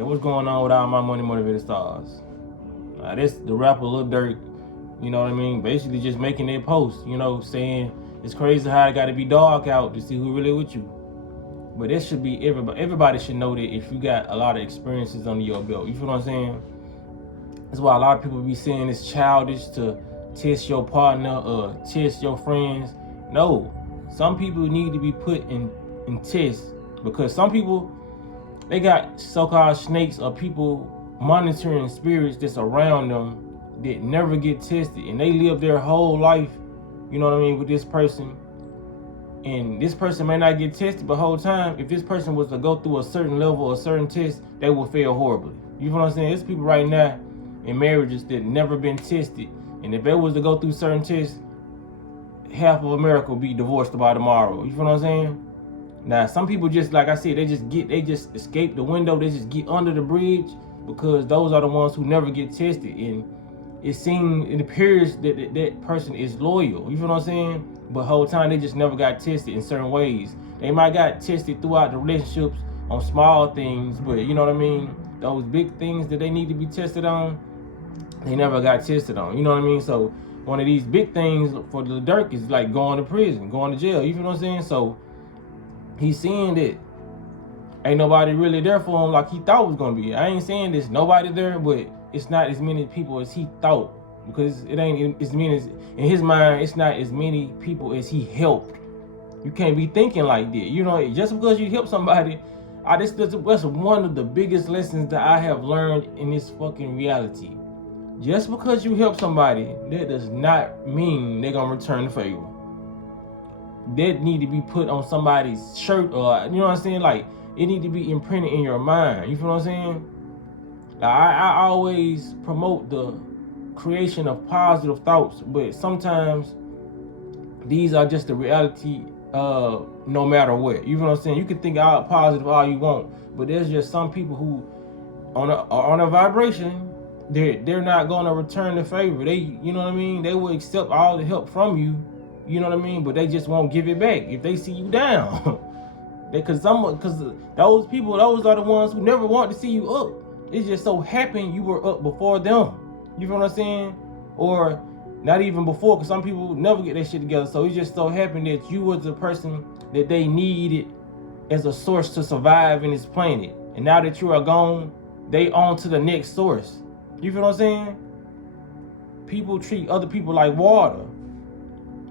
Okay, what's going on with all my money motivated stars? This the rapper Lil Durk, you know what I mean? Basically just making that post, saying it's crazy how it gotta be dark out to see who really with you. But this should be everybody should know that if you got a lot of experiences under your belt. You feel what I'm saying? That's why a lot of people be saying it's childish to test your partner or test your friends. No. Some people need to be put in test because some people they got so-called snakes or people monitoring spirits that's around them that never get tested, and they live their whole life, you know what I mean, with this person. And this person may not get tested, but whole time, if this person was to go through a certain level or a certain test, they will fail horribly. You know what I'm saying? There's people right now in marriages that never been tested, and if they was to go through certain tests, half of America will be divorced by tomorrow. You know what I'm saying? Now, some people just, like I said, they just escape the window. They just get under the bridge because those are the ones who never get tested. And it appears that that person is loyal. You know what I'm saying? But whole time they just never got tested in certain ways. They might got tested throughout the relationships on small things, but you know what I mean? Those big things that they need to be tested on, they never got tested on. You know what I mean? So one of these big things for the Durk is like going to prison, going to jail. You know what I'm saying? So he's seeing that ain't nobody really there for him like he thought was gonna be. I ain't saying there's nobody there, but it's not as many people as he thought, because it ain't as many as, in his mind, it's not as many people as he helped. You can't be thinking like that. You know, just because you help somebody, that's one of the biggest lessons that I have learned in this fucking reality. Just because you help somebody, that does not mean they're gonna return the favor. That need to be put on somebody's shirt, or you know what I'm saying? Like, it need to be imprinted in your mind. You feel what I'm saying? Like, I always promote the creation of positive thoughts, but sometimes these are just the reality, no matter what. You know what I'm saying? You can think out positive all you want, but there's just some people who on a vibration, they're not gonna return the favor. They, you know what I mean? They will accept all the help from you. You know what I mean? But they just won't give it back if they see you down. Because those people, those are the ones who never want to see you up. It just so happened you were up before them. You feel what I'm saying? Or not even before, because some people never get their shit together. So it just so happened that you was the person that they needed as a source to survive in this planet. And now that you are gone, they on to the next source. You feel what I'm saying? People treat other people like water.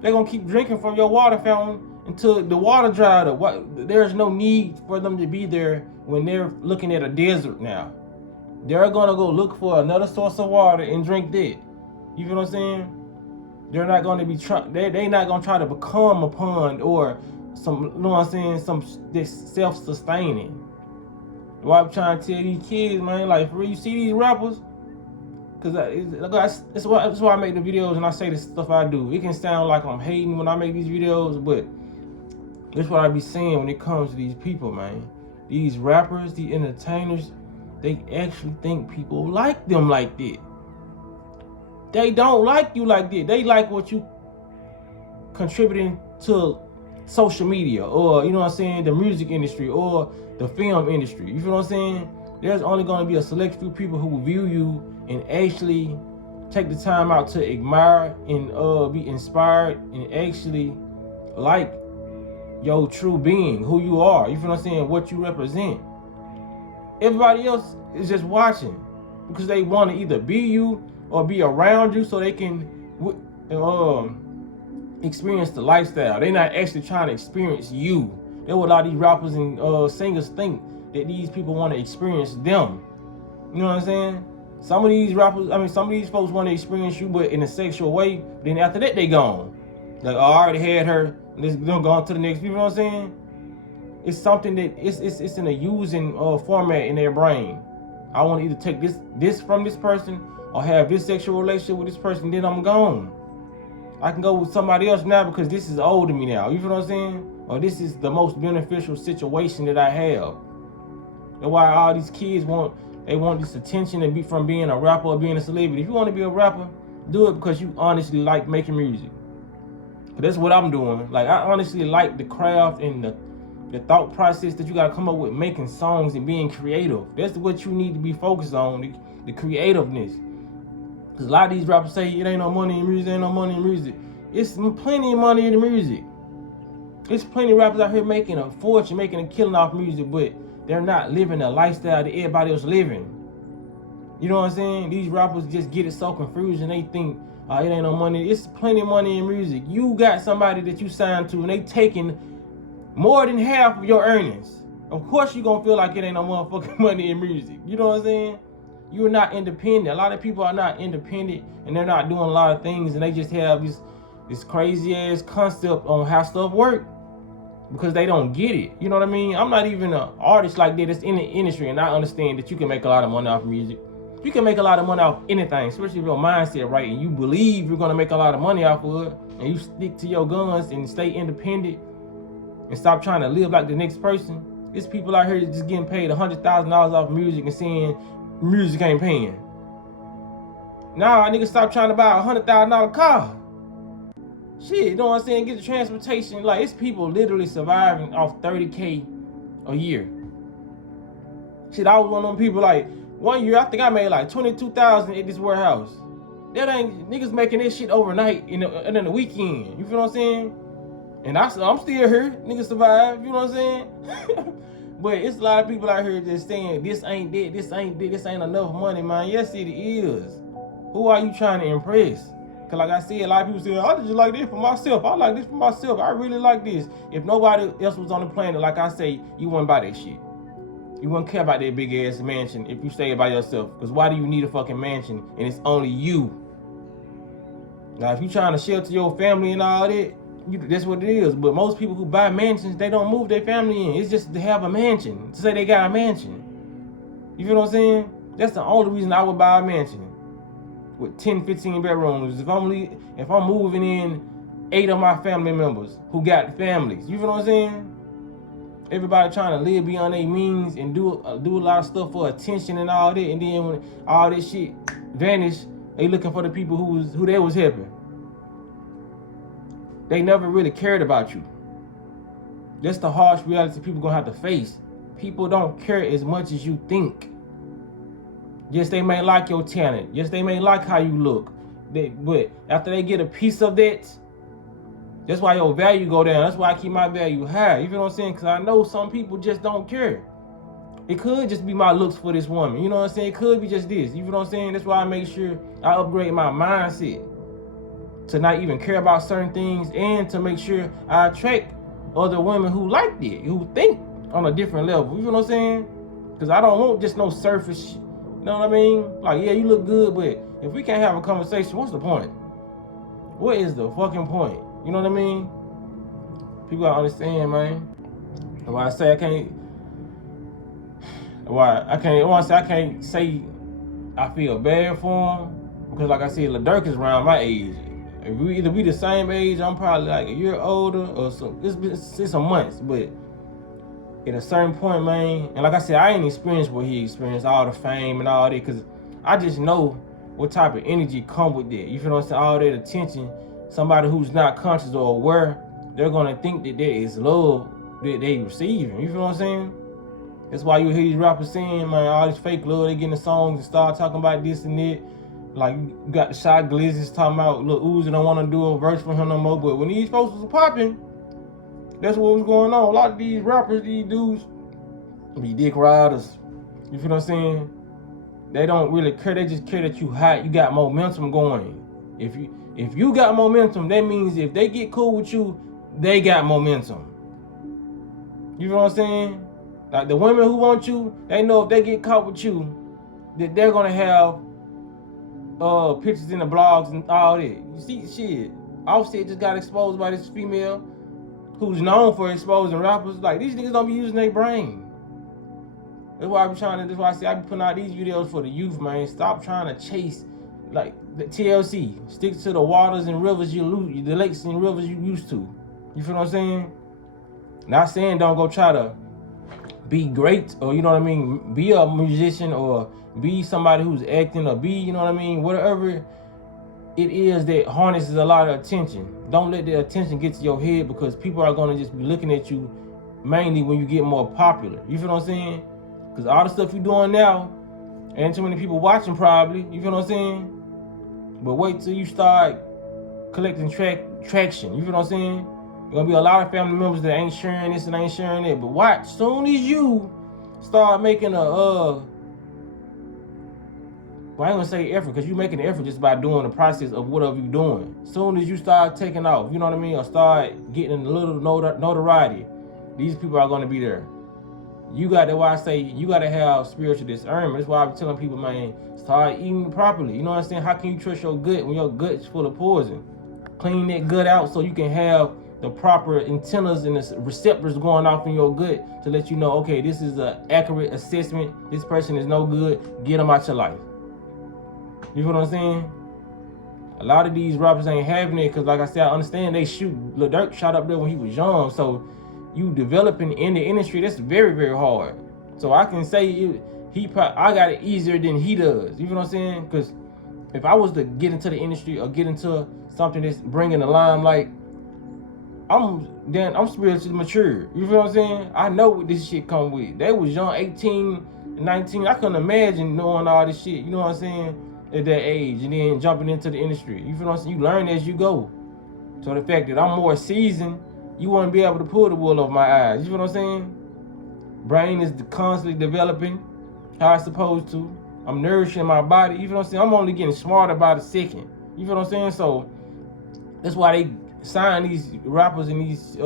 They're going to keep drinking from your water fountain until the water dried up. There's no need for them to be there when they're looking at a desert now. They're going to go look for another source of water and drink that. You feel what I'm saying? They're not going to be they're not going to try to become a pond or some, you know what I'm saying, some this self-sustaining. What I'm trying to tell these kids, man, like, for real, you see these rappers? Because that's why I make the videos and I say the stuff I do. It can sound like I'm hating when I make these videos, but that's what I be saying when it comes to these people, man. These rappers, these entertainers, they actually think people like them like that. They don't like you like that. They like what you contributing to social media, or, you know what I'm saying, the music industry or the film industry. You feel what I'm saying? There's only going to be a select few people who will view you and actually take the time out to admire and be inspired and actually like your true being, who you are. You feel what I'm saying? What you represent. Everybody else is just watching because they want to either be you or be around you so they can experience the lifestyle. They're not actually trying to experience you. That's what a lot of these rappers and singers think, that these people want to experience them. You know what I'm saying? Some of these folks want to experience you, but in a sexual way. Then after that, they gone. Like, oh, I already had her. Let's go on to the next. You know what I'm saying? It's something that it's in a using format in their brain. I want to either take this from this person or have this sexual relationship with this person. Then I'm gone. I can go with somebody else now because this is old to me now. You feel what I'm saying? Or this is the most beneficial situation that I have. That's why all these kids want this attention and from being a rapper or being a celebrity. If you want to be a rapper, do it because you honestly like making music. That's what I'm doing. Like, I honestly like the craft and The thought process that you gotta come up with making songs and being creative. That's what you need to be focused on, the creativeness. Cause a lot of these rappers say it ain't no money in music, ain't no money in music. It's plenty of money in the music. There's plenty of rappers out here making a fortune, making a killing off music, but they're not living the lifestyle that everybody else living. You know what I'm saying? These rappers just get it so confused and they think, it ain't no money. It's plenty of money in music. You got somebody that you signed to and they taking more than half of your earnings. Of course you gonna feel like it ain't no motherfucking money in music. You know what I'm saying? You're not independent. A lot of people are not independent and they're not doing a lot of things and they just have this crazy ass concept on how stuff work because they don't get it. You know what I mean? I'm not even an artist like that that's in the industry and I understand that you can make a lot of money off music. You can make a lot of money off anything, especially if your mindset right and you believe you're gonna make a lot of money off of it and you stick to your guns and stay independent and stop trying to live like the next person. There's people out here just getting paid $100,000 off music and saying music ain't paying. Nah, niggas stop trying to buy a $100,000 car. Shit, you know what I'm saying? Get the transportation. Like, it's people literally surviving off $30K a year. Shit, I was one of them people like, one year, I think I made like $22,000 at this warehouse. That ain't niggas making this shit overnight and in the weekend. You feel what I'm saying? And I'm still here. Niggas survive. You know what I'm saying? But it's a lot of people out here just saying this ain't that, this ain't that, this ain't enough money, man. Yes, it is. Who are you trying to impress? Cause like I said, a lot of people say, I just like this for myself. I like this for myself. I really like this. If nobody else was on the planet, like I say, you wouldn't buy that shit. You wouldn't care about that big ass mansion if you stayed by yourself. Because why do you need a fucking mansion and it's only you? Now, if you trying to shelter your family and all that, that's what it is. But most people who buy mansions, they don't move their family in. It's just to have a mansion, to say they got a mansion. You feel what I'm saying? That's the only reason I would buy a mansion with 10, 15 bedrooms. If I'm moving in 8 of my family members who got families, you feel what I'm saying? Everybody trying to live beyond their means and do a lot of stuff for attention and all that, and then when all this shit vanish, they looking for the people who they was helping. They never really cared about you. That's the harsh reality people gonna have to face. People don't care as much as you think. Yes, they may like your talent. Yes, they may like how you look. But after they get a piece of that, that's why your value go down. That's why I keep my value high. You feel what I'm saying? Because I know some people just don't care. It could just be my looks for this woman. You know what I'm saying? It could be just this. You feel what I'm saying? That's why I make sure I upgrade my mindset to not even care about certain things and to make sure I attract other women who like it, who think on a different level. You feel what I'm saying? Because I don't want just no surface shit. You know what I mean? Like, yeah, you look good, but if we can't have a conversation, what's the point? What is the fucking point? You know what I mean? People gotta understand, man. Why I say I can't say I feel bad for him, because like I said, Durk is around my age. If we either be the same age, I'm probably like a year older or so. It's some months, but at a certain point, man, and like I said, I ain't experienced what he experienced, all the fame and all that, because I just know what type of energy come with that. You feel what I'm saying? All that attention. Somebody who's not conscious or aware, they're gonna think that there is love that they receiving. You feel what I'm saying? That's why you hear these rappers saying, man, all this fake love, they get in the songs and start talking about this and that. Like, you got the Shot Glizzes talking about Lil Uzi don't want to do a verse from him no more. But when these folks was popping, that's what was going on. A lot of these rappers, these dudes, be dick riders. You feel what I'm saying? They don't really care. They just care that you hot. You got momentum going. If you got momentum, that means if they get cool with you, they got momentum. You know what I'm saying? Like, the women who want you, they know if they get caught with you, that they're gonna have pictures in the blogs and all that. You see, shit. Offset just got exposed by this female who's known for exposing rappers. Like, these niggas don't be using their brain. That's why that's why I say I be putting out these videos for the youth, man. Stop trying to chase, like, the TLC. Stick to the waters and rivers the lakes and rivers you used to. You feel what I'm saying? Not saying don't go try to be great, or, you know what I mean, be a musician or be somebody who's acting, or be, you know what I mean, whatever it is that harnesses a lot of attention. Don't let the attention get to your head, because people are going to just be looking at you mainly when you get more popular. You feel what I'm saying? Because all the stuff you're doing now, ain't too many people watching probably. You feel what I'm saying? But wait till you start collecting traction. You feel what I'm saying? There's gonna be a lot of family members that ain't sharing this and ain't sharing that. But watch, soon as you start making well, I ain't gonna say effort, because you're making an effort just by doing the process of whatever you're doing. Soon as you start taking off, you know what I mean, or start getting a little notoriety, these people are gonna be there. You got to, why I say you got to have spiritual discernment. That's why I'm telling people, man, start eating properly. You know what I'm saying? How can you trust your gut when your gut's full of poison? Clean that gut out so you can have the proper antennas and the receptors going off in your gut to let you know, okay, this is an accurate assessment. This person is no good. Get them out your life. You know what I'm saying? A lot of these rappers ain't having it because, like I said, I understand they shoot. Lil Durk shot up there when he was young, so you developing in the industry, that's very, very hard. So I can say I got it easier than he does. You know what I'm saying? Because if I was to get into the industry or get into something that's bringing the limelight, I'm spiritually mature. You feel what I'm saying? I know what this shit come with. They was young, 18, 19. I couldn't imagine knowing all this shit. You know what I'm saying? At that age, and then jumping into the industry. You feel what I'm saying? You learn as you go. So the fact that I'm more seasoned, you won't be able to pull the wool over my eyes. You feel what I'm saying? Brain is constantly developing how it's supposed to. I'm nourishing my body. You feel what I'm saying? I'm only getting smarter by the second. You feel what I'm saying? So that's why they sign these rappers and these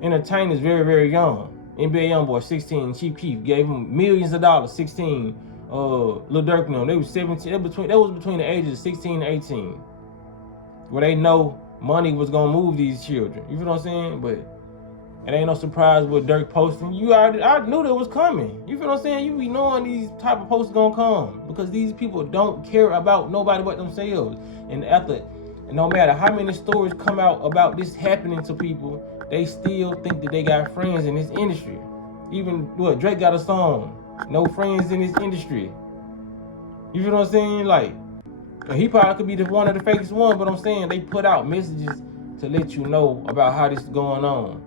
entertainers very, very young. NBA YoungBoy, 16. Chief Keef gave him millions of dollars, 16. Lil Durk and them, they was 17. That was between the ages of 16 and 18, where they know money was gonna move these children. You feel what I'm saying? But it ain't no surprise with Durk posting. I knew that was coming. You feel what I'm saying? You be knowing these type of posts gonna come because these people don't care about nobody but themselves. And no matter how many stories come out about this happening to people, they still think that they got friends in this industry. Even Drake got a song, "No Friends in This Industry." You feel what I'm saying? Like, he probably could be one of the fakest one, but I'm saying they put out messages to let you know about how this is going on.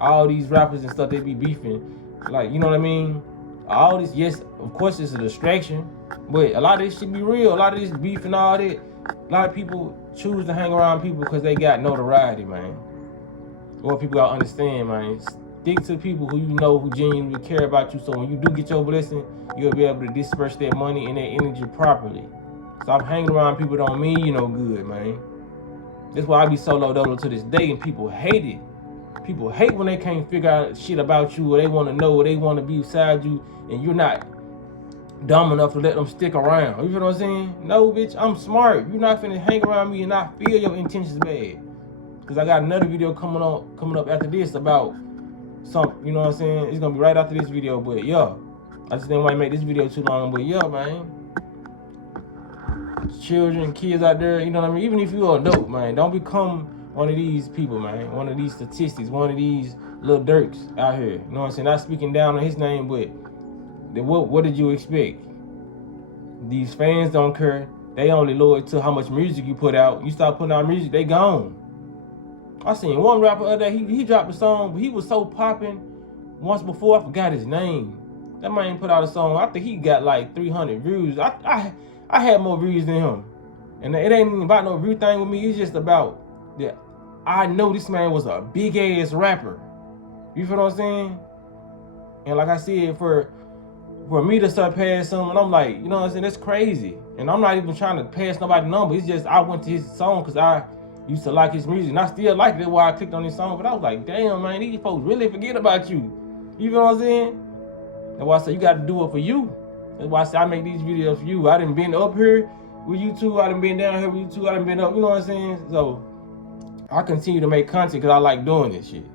All these rappers and stuff, they be beefing. Like, you know what I mean? All this, yes, of course it's a distraction, but a lot of this should be real. A lot of this beef and all that, a lot of people choose to hang around people because they got notoriety, man. What people gotta understand, man. Stick to people who you know who genuinely care about you, so when you do get your blessing, you'll be able to disperse that money and that energy properly. Stop hanging around people don't mean you no good, man. That's why I be solo dolo to this day, and people hate it. People hate when they can't figure out shit about you, or they want to know, or they want to be beside you, and you're not dumb enough to let them stick around. You feel what I'm saying? No, bitch, I'm smart. You're not finna hang around me and not feel your intentions bad. Cause I got another video coming up after this about something. You know what I'm saying? It's gonna be right after this video, but yeah, I just didn't want to make this video too long. But yeah, man. Children, kids out there, you know what I mean? Even if you're an adult, man, don't become one of these people, man. One of these statistics, one of these little Durks out here. You know what I'm saying? Not speaking down on his name, but what did you expect? These fans don't care. They only loyal to how much music you put out. You start putting out music, they gone. I seen one rapper other day, he dropped a song, but he was so popping once before, I forgot his name. That man put out a song, I think he got like 300 views. I had more views than him. And it ain't even about no view thing with me. It's just about that I know this man was a big ass rapper. You feel what I'm saying? And like I said, for me to surpass him, and I'm like, you know what I'm saying? That's crazy. And I'm not even trying to pass nobody's number. It's just I went to his song because I used to like his music. And I still like it. That's why I clicked on his song. But I was like, damn, man, these folks really forget about you. You feel what I'm saying? That's why I say you got to do it for you. That's why I say I make these videos for you. I done been up here with you two. I done been down here with you two. I done been up, you know what I'm saying? So I continue to make content because I like doing this shit.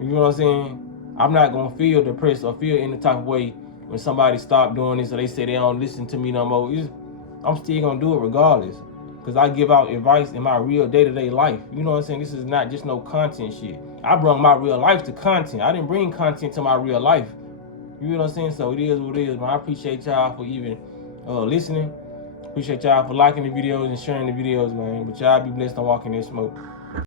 You know what I'm saying? I'm not going to feel depressed or feel any type of way when somebody stop doing this or they say they don't listen to me no more. I'm still going to do it regardless because I give out advice in my real day-to-day life. You know what I'm saying? This is not just no content shit. I brought my real life to content. I didn't bring content to my real life. You know what I'm saying? So it is what it is, man. I appreciate y'all for even listening. Appreciate y'all for liking the videos and sharing the videos, man. But y'all be blessed on walking in smoke.